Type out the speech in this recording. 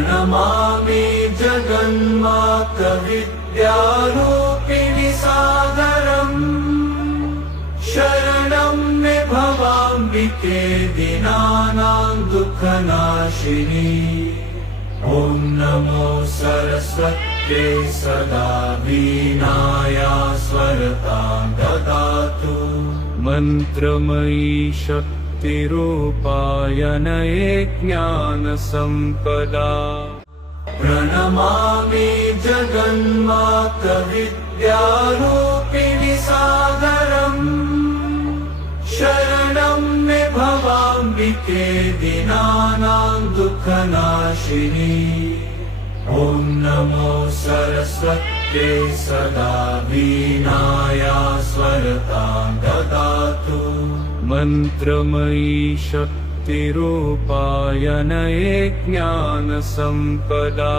प्रणमामि जगन्मातविद्यारूपिणि सादरम् शरणं मे भवाम्बिके दीनानां दुःखनाशिनी ॐ नमो सरस्वत्यै सदा वीणाया स्वरतां ददातु मन्त्रमयी शक्तिरूपाय नये ज्ञानसम्पदा प्रणमामि जगन्मातविद्यारूपिणि सादरम् शरणं मे भवाम्बिके दीनानां दुःखनाशिनी ॐ नमो सरस्वत्यै सदा वीणाया स्वरतां ददातु मन्त्रमयी शक्तिरूपाय नये ज्ञानसम्पदा।